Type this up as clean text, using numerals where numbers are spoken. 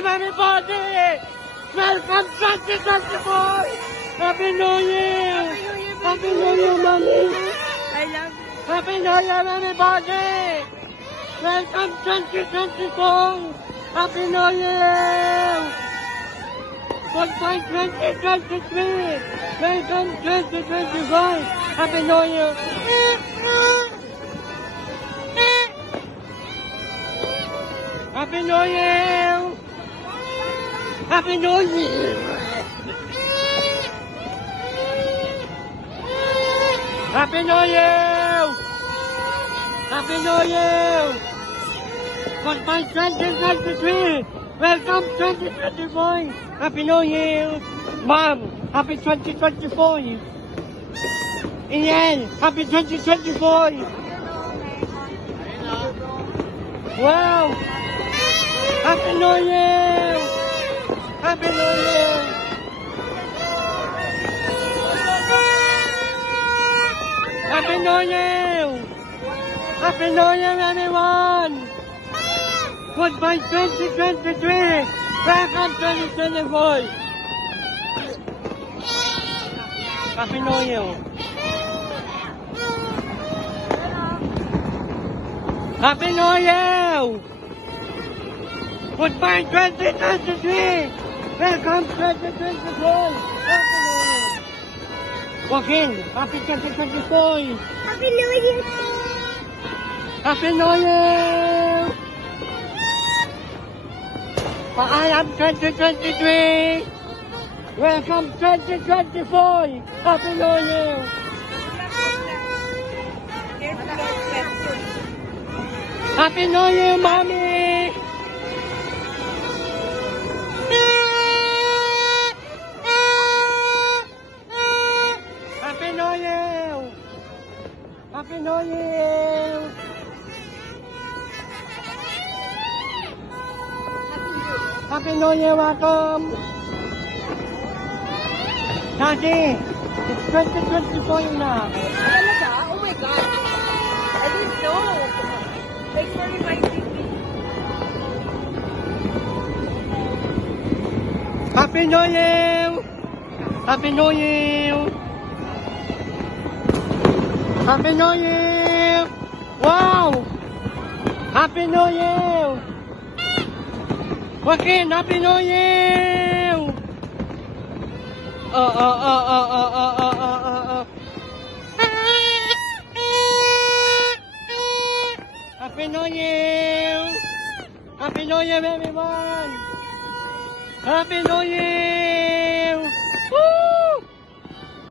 Year, everybody! Welcome 2024! Happy New Year! Happy New Year, Mommy! I love you. Happy New Year, everybody! Welcome 2024! Happy New Year! Goodbye 2023! Welcome 2025! Happy New Year! Happy New Year! Happy New Year! Happy New Year! Happy New Year! Goodbye 2023! Welcome 2024! Happy New Year! Mom, happy 2024! Ian, happy 2024! Wow! Happy New Year! Happy New Year! Happy New Year! Happy New Year, everyone! Goodbye 2023! Welcome 2024! Happy New Year! Happy New Year! Goodbye 2023! Welcome 2024! Happy New Year! Joaquin, happy 2024! Happy New Year. Happy New Year! Paalam 2023! Welcome 2024! Happy New Year! Happy New Year, Mommy! Happy New Year! Happy New Year! Happy New Year, welcome! Daddy, it's 2024 na. Talaga? Oh my God. I didn't know. Thanks for reminding me. Happy New Year! Happy New Year! Happy New Year! Wow! Happy New Year! Joaquin, Happy New Year! Happy New Year! Happy New Year, everyone! Happy New Year!